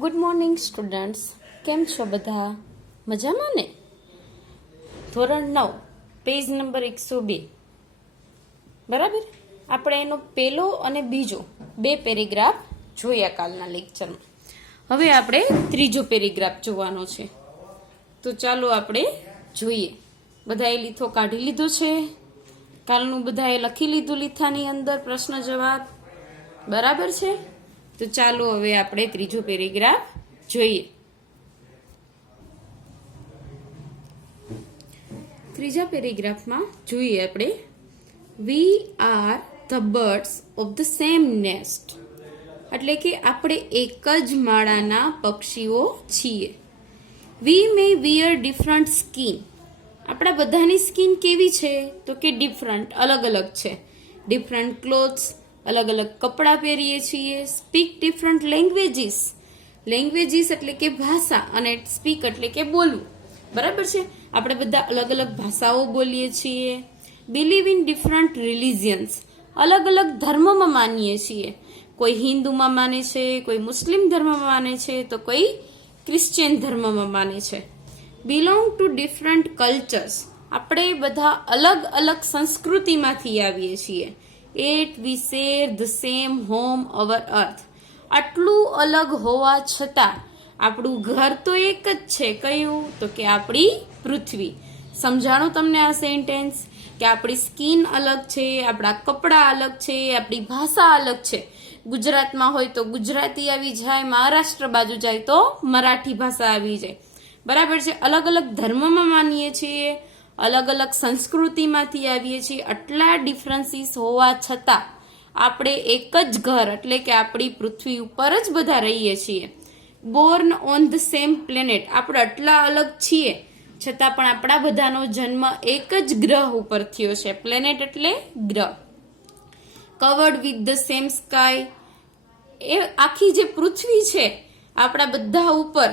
Good morning students, કેમ છો બધા? મજામાં ને? ધોરણ 9 પેજ નંબર 102. બરાબર, આપણે એનો પહેલો અને બીજો બે પેરેગ્રાફ જોયા કાલના લેક્ચરમાં. હવે આપણે ત્રીજો પેરેગ્રાફ જોવાનો છે. તો ચાલો આપણે જોઈએ. બધાએ લીથો કાઢી લીધો છે? કાલનું બધાએ લખી લીધું લીથાની અંદર પ્રશ્ન જવાબ? બરાબર છે. તો ચાલો હવે આપણે ત્રીજો પેરેગ્રાફ જોઈએ. ત્રીજા પેરેગ્રાફમાં જોઈએ આપણે, we are the birds of the same nest, એટલે કે આપણે એક જ માળાના પક્ષીઓ છીએ. We may wear different skin, આપણા બધાની સ્કીન કેવી છે? તો કે ડિફરન્ટ, અલગ અલગ છે. ડિફરન્ટ ક્લોથ્સ, અલગ અલગ કપડાં પહેરીએ છીએ. સ્પીક ડિફરન્ટ લેંગ્વેજીસ, લેંગ્વેજીસ એટલે કે ભાષા, અને સ્પીક એટલે કે બોલવું. બરાબર છે, આપણે બધા અલગ અલગ ભાષાઓ બોલીએ છીએ. બિલીવ ઇન ડિફરન્ટ રિલિજન્સ, અલગ અલગ ધર્મમાં માનીએ છીએ. કોઈ હિન્દુમાં માને છે, કોઈ મુસ્લિમ ધર્મમાં માને છે, તો કોઈ ક્રિશ્ચિયન ધર્મમાં માને છે. બિલોંગ ટુ ડિફરન્ટ કલ્ચર્સ, આપણે બધા અલગ અલગ સંસ્કૃતિમાંથી આવીએ છીએ. At we share the same home our earth, આટલું અલગ હોવા છતાં આપણું ઘર તો એક જ છે. કયું? તો કે આપણી પૃથ્વી. સમજાણું તમને આ સેન્ટેન્સ? કે આપણી સ્કિન અલગ છે, આપણા કપડાં અલગ છે, આપણી ભાષા અલગ છે. ગુજરાતમાં હોય તો ગુજરાતી આવી જાય, મહારાષ્ટ્ર બાજુ જાય તો મરાઠી ભાષા આવી જાય. બરાબર છે. અલગ અલગ ધર્મમાં માનીએ છીએ, અલગ અલગ સંસ્કૃતિમાંથી આવીએ છીએ. આટલા ડિફરન્સીસ હોવા છતાં આપણે એક જ ઘર એટલે કે આપણી પૃથ્વી ઉપર જ બધા રહીએ છીએ. Born on the same planet, આપણે આટલા અલગ છીએ છતાં પણ આપણા બધાનો જન્મ એક જ ગ્રહ ઉપર થયો છે. પ્લેનેટ એટલે ગ્રહ. Covered with the same sky, એ આખી જે પૃથ્વી છે આપણા બધા ઉપર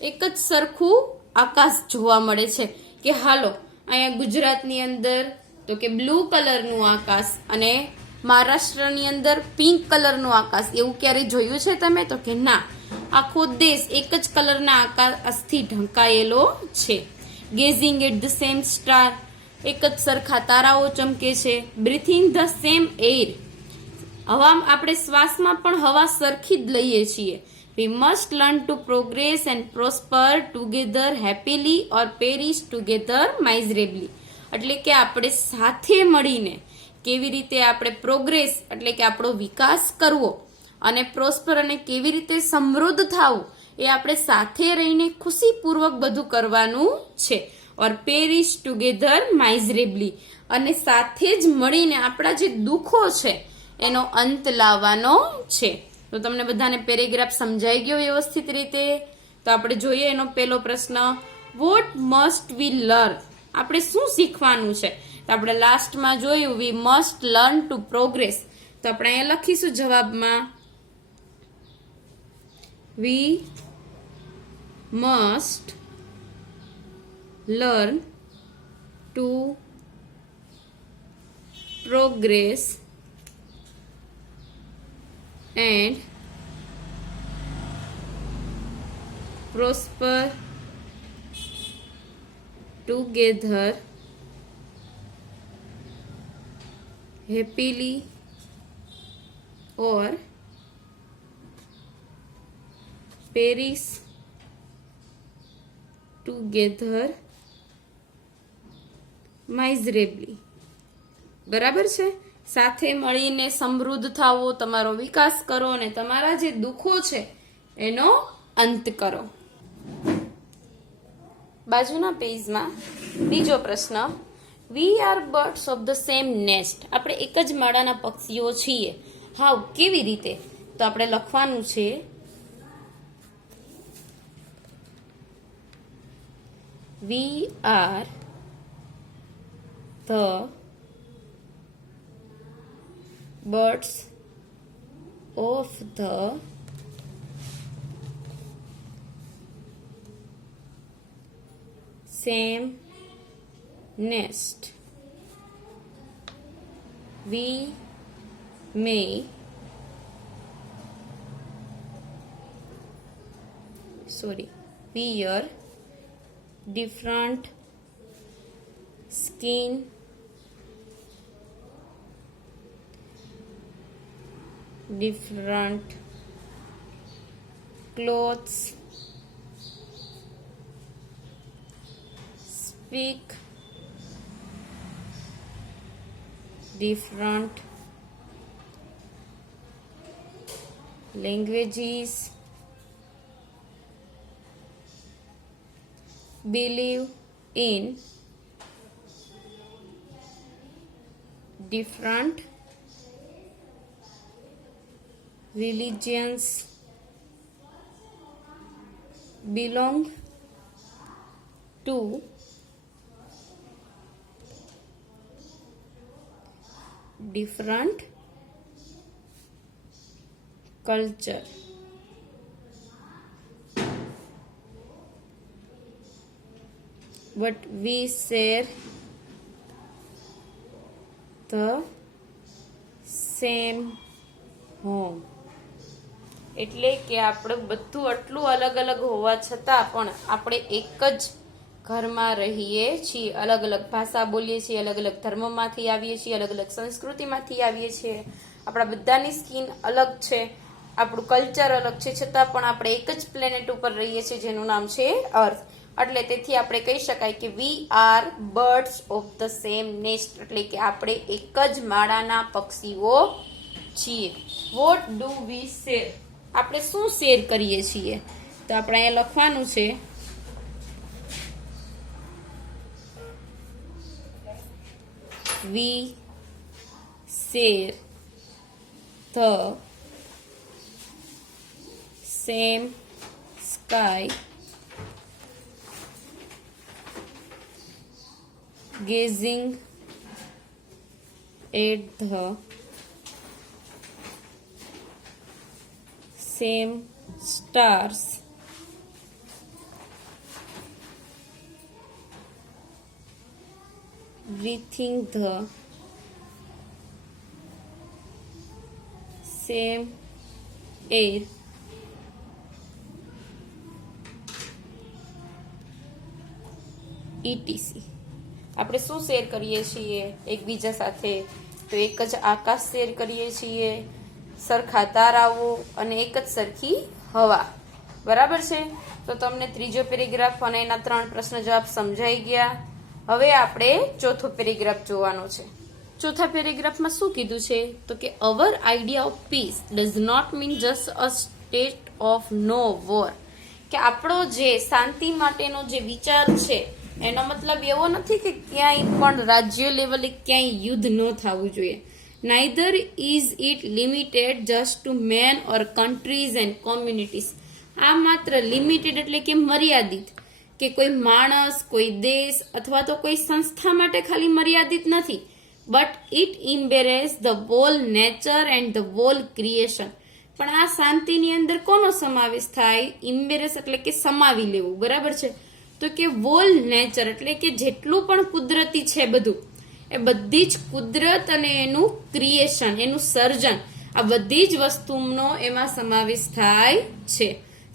એક જ સરખું આકાશ જોવા મળે છે. કે હાલો અહીંયા ગુજરાતની અંદર તો કે બ્લુ કલરનું આકાશ અને મહારાષ્ટ્રની અંદર પિંક કલરનું આકાશ, એવું ક્યારેય જોયું છે તમે? તો કે ના, આખો દેશ એક જ કલરના આકાશથી ઢંકાયેલો છે. Gazing at the same star, એક જ સરખા તારાઓ ચમકે છે. બ્રીથિંગ ધ સેમ એર, હવા, આપણે શ્વાસમાં પણ હવા સરખી જ લઈએ છીએ. We must learn to progress and prosper together happily or perish together miserably, એટલે કે આપણે સાથે મળીને કેવી રીતે આપણે પ્રોગ્રેસ એટલે કે આપણો વિકાસ કરવો, અને પ્રોસ્પર અને કેવી રીતે સમૃદ્ધ થવું, એ આપણે સાથે રહીને ખુશીપૂર્વક બધું કરવાનું છે. ઓર પેરિશ ટુગેધર માઇઝરેબલી, અને સાથે જ મળીને આપણા જે દુઃખો છે એનો અંત લાવવાનો છે. તો તમને બધાને પેરેગ્રાફ સમજાઈ ગયો વ્યવસ્થિત રીતે? તો આપણે જોઈએ એનો પહેલો પ્રશ્ન, વોટ મસ્ટ વી લર્ન, આપણે શું શીખવાનું છે? તો આપણે લાસ્ટમાં જોયું we must learn to progress. તો આપણે અહીંયા લખીશું જવાબમાં, we must learn to progress and prosper together happily or perish together miserably. બરાબર છે? સાથે મળીને સમૃદ્ધ થાવો, તમારો વિકાસ કરો અને તમારા જે દુઃખો છે એનો અંત કરો. બાજુના પેજમાં બીજો પ્રશ્ન, we are birds of the same nest, આપણે એક જ માળાના પક્ષીઓ છીએ. હાવ, કેવી રીતે? તો આપણે લખવાનું છે, વી are the birds of the same nest. We may wear different skin different clothes, speak different languages, believe in different religions, belong to different culture. But we share the same home. એટલે કે આપણે બધું આટલું અલગ અલગ હોવા છતાં પણ આપણે એક જ ઘરમાં રહીએ છીએ, અલગ અલગ ભાષા બોલીએ છીએ, અલગ અલગ ધર્મમાંથી આવીએ છીએ, અલગ અલગ સંસ્કૃતિમાંથી આવીએ છીએ, આપણા બધાની સ્કિન અલગ છે, આપણું કલ્ચર અલગ છે, છતાં પણ આપણે એક જ પ્લેનેટ ઉપર રહીએ છીએ જેનું નામ છે અર્થ. એટલે તેથી આપણે કહી શકાય કે we are birds of the same nest, એટલે કે આપણે એક જ માળાના પક્ષીઓ છીએ. વોટ ડુ વી શેર, આપણે શું શેર કરીએ છીએ? તો આપણે અહીંયા લખવાનું છે we share the same sky, gazing at the same stars, breathing the same air, etc. આપણે શું શેર કરીએ છીએ એકબીજા સાથે? તો એક જ આકાશ શેર કરીએ છીએ, સરખા તારાઓ અને એક જ સરખી હવા. બરાબર છે? તો તમને ત્રીજો પેરેગ્રાફ અને એના 3 પ્રશ્ન જવાબ સમજાઈ ગયા. હવે આપણે ચોથો પેરેગ્રાફ જોવાનો છે. ચોથા પેરેગ્રાફમાં શું કીધું છે? તો કે our idea of peace does not mean just a state of no war, કે આપણો જે શાંતિ માટેનો જે વિચાર છે એનો મતલબ એવો નથી કે ક્યાંય પણ રાજ્ય લેવલે ક્યાંય યુદ્ધ ન થવું જોઈએ. Neither is it limited just to men or countries and communities. આ માત્ર લિમિટેડ એટલે કે મર્યાદિત, કે કોઈ માણસ, કોઈ દેશ અથવા તો કોઈ સંસ્થા માટે ખાલી મર્યાદિત નથી. But it embraces the whole nature and the whole creation. પણ આ શાંતિની અંદર કોનો સમાવેશ થાય? embrace એટલે કે સમાવી લેવું. બરાબર છે? તો કે whole nature એટલે કે જેટલું પણ કુદરતી છે બધું, એ બધી જ કુદરત અને એનું ક્રિએશન, એનું સર્જન, આ બધી જ વસ્તુનો એમાં સમાવેશ થાય છે.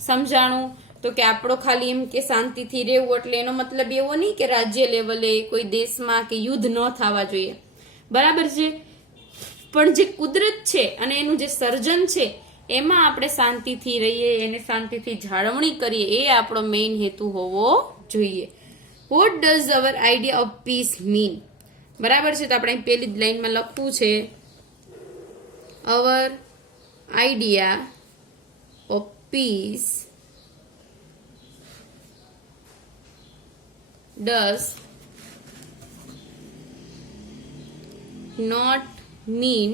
સમજાણું? તો કે આપણો ખાલી એમ કે શાંતિથી રહેવું એટલે એનો મતલબ એવો નહીં કે રાજ્ય લેવલે કોઈ દેશમાં કે યુદ્ધ ન થવા જોઈએ. બરાબર છે? પણ જે કુદરત છે અને એનું જે સર્જન છે એમાં આપણે શાંતિથી રહીએ, એને શાંતિથી જાળવણી કરીએ, એ આપણો મેઇન હેતુ હોવો જોઈએ. What does our idea of peace mean? બરાબર છે? તો આપણે પહેલી જ લાઈનમાં લખવું છે our idea of peace does not mean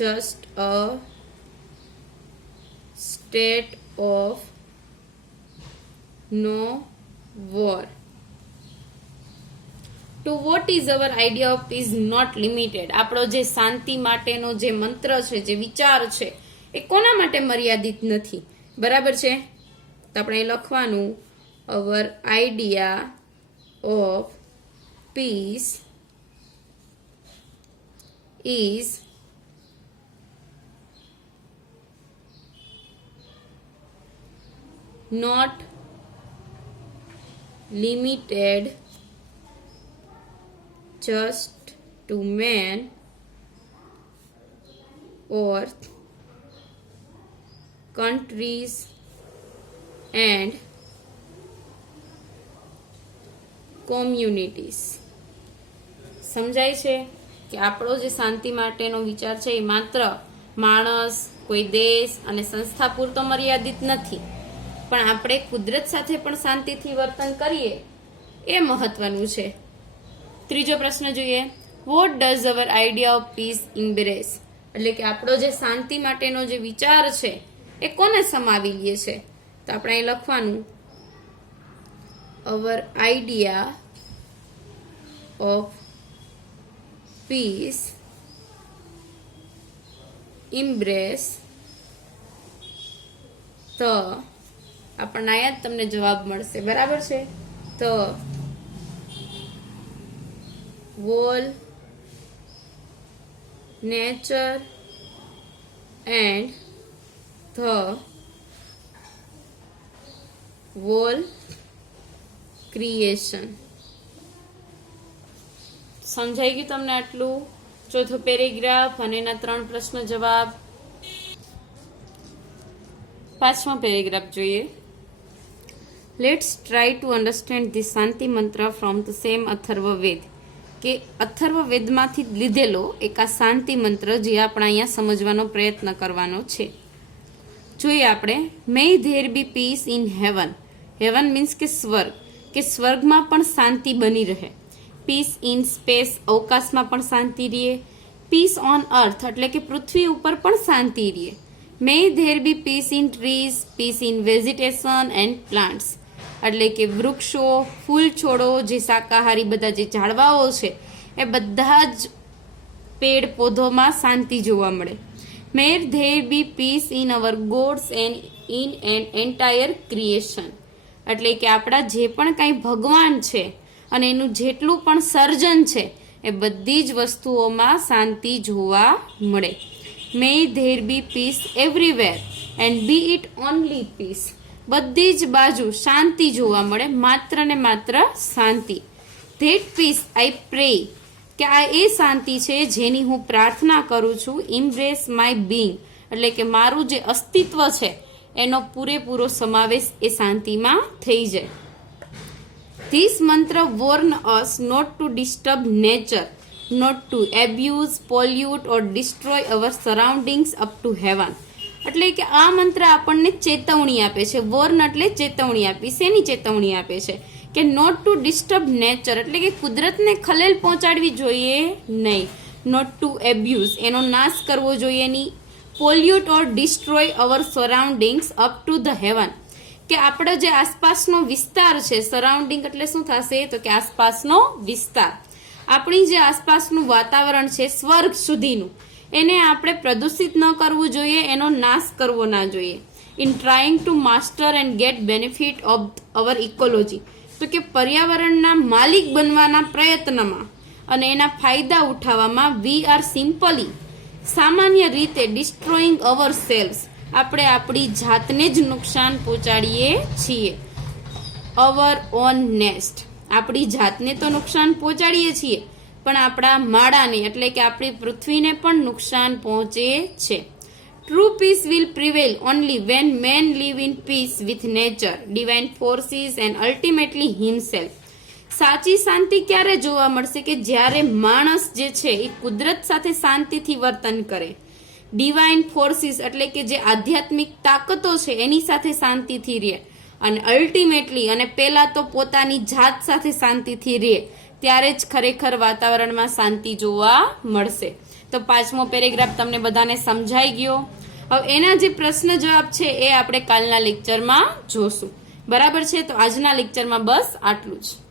just a state of no war. To what is our idea of is not limited. આપણો જે શાંતિ માટેનો જે મંત્ર છે, જે વિચાર છે, એ કોના માટે મર્યાદિત નથી. બરાબર છે? તો આપણે લખવાનું our idea of peace is not limited just to men or countries and communities. સમજાય છે કે આપણો જે શાંતિ માટેનો વિચાર છે એ માત્ર માણસ, કોઈ દેશ અને સંસ્થા પૂરતો મર્યાદિત નથી, પણ આપણે કુદરત સાથે પણ શાંતિથી વર્તન કરીએ એ મહત્વનું છે. ત્રીજો પ્રશ્ન જોઈએ. What does our idea of peace embrace? એટલે કે આપણો જે શાંતિ માટેનો જે વિચાર છે એ કોને સમાવી લે છે? તો આપણે અહીં લખવાનું અવર આઈડિયા ઓફ પીસ ઇમ્બ્રેસ તો આપણને અહીંયા જ તમને જવાબ મળશે. બરાબર છે? તો whole nature and the whole creation. સમજાઈ ગયું તમને આટલું? ચોથો પેરેગ્રાફ અને એના 3 પ્રશ્ન જવાબ. પાંચમો પેરેગ્રાફ જોઈએ. Let's try to understand the Shanti Mantra from the same Atharvaveda. કે અથર્વવેદમાંથી લીધેલો એક આ શાંતિ મંત્ર જે આપણે અહીંયા સમજવાનો પ્રયત્ન કરવાનો છે. જોઈએ આપણે. May there be peace in heaven. Heaven means કે સ્વર્ગ, કે સ્વર્ગમાં પણ શાંતિ બની રહે. પીસ ઇન સ્પેસ, અવકાશમાં પણ શાંતિ રહે. પીસ ઓન અર્થ એટલે કે પૃથ્વી ઉપર પણ શાંતિ રહે. May there be peace in trees, peace in vegetation and plants એટલે કે વૃક્ષો, ફૂલ છોડો, જે શાકાહારી બધા જે ઝાડવાઓ છે એ બધા જ પેડ પૌધોમાં શાંતિ જોવા મળે. May there be peace in our gods and in an entire creation એટલે કે આપણા જે પણ કાંઈ ભગવાન છે અને એનું જેટલું પણ સર્જન છે એ બધી જ વસ્તુઓમાં શાંતિ જોવા મળે. May there be peace everywhere and be it only peace. બધી જ બાજુ શાંતિ જોવા મળે, માત્ર ને માત્ર શાંતિ. ધેટ પીસ આઈ પ્રે કે આ એ શાંતિ છે જેની હું પ્રાર્થના કરું છું. ઇમ્બ્રેસ માય બિંગ એટલે કે મારું જે અસ્તિત્વ છે એનો પૂરેપૂરો સમાવેશ એ શાંતિમાં થઈ જાય. This mantra warn us not to disturb nature, not to abuse, pollute or destroy our surroundings up to heaven. એટલે કે આ મંત્ર આપણને ચેતવણી આપે છે. વોર્ન એટલે ચેતવણી આપી. શેની ચેતવણી આપે છે? કે નોટ ટુ ડિસ્ટર્બ નેચર એટલે કે કુદરતને ખલેલ પહોંચાડવી જોઈએ નહીં. નોટ ટુ એબ્યુઝ એનો નાશ કરવો જોઈએ નહીં. Pollute or destroy our surroundings up to the heaven કે આપણો જે આસપાસનો વિસ્તાર છે, સરાઉન્ડિંગ એટલે શું થશે? તો કે આસપાસનો વિસ્તાર, આપણી જે આસપાસનું વાતાવરણ છે સ્વર્ગ સુધીનું, એને આપણે પ્રદૂષિત ન કરવું જોઈએ, એનો નાશ કરવો ના જોઈએ. In trying to master and gate benefit of our ecology તો કે પર્યાવરણના માલિક બનવાના પ્રયત્નમાં અને એના ફાયદા ઉઠાવવામાં વી આર સિમ્પલી સામાન્ય રીતે ડિસ્ટ્રોઈંગ અવર સેલ્સ આપણે આપણી જાતને જ નુકસાન પહોંચાડીએ છીએ. અવર ઓન નેસ્ટ આપણી જાતને તો નુકસાન પહોંચાડીએ છીએ પણ આપણા માળાને એટલે કે આપણી પૃથ્વીને પણ નુકસાન પહોંચે છે. True peace will prevail only when man live in peace with nature, divine forces and ultimately himself. સાચી શાંતિ ક્યારે જોવા મળશે? કે જ્યારે માણસ જે છે એ કુદરત સાથે શાંતિથી વર્તન કરે. ડિવાઇન ફોર્સિસ એટલે કે જે આધ્યાત્મિક તાકાતો છે એની સાથે શાંતિથી રહે અને અલ્ટિમેટલી અને પહેલા તો પોતાની જાત સાથે શાંતિથી રહે, ત્યારે જ ખરેખર વાતાવરણમાં શાંતિ જોવા મળશે. તો પાંચમો પેરેગ્રાફ તમને બધાને સમજાઈ ગયો. હવે એના જે પ્રશ્ન જવાબ છે એ આપણે કાલના લેક્ચરમાં જોશું. બરાબર છે? તો આજના લેક્ચરમાં બસ આટલું જ.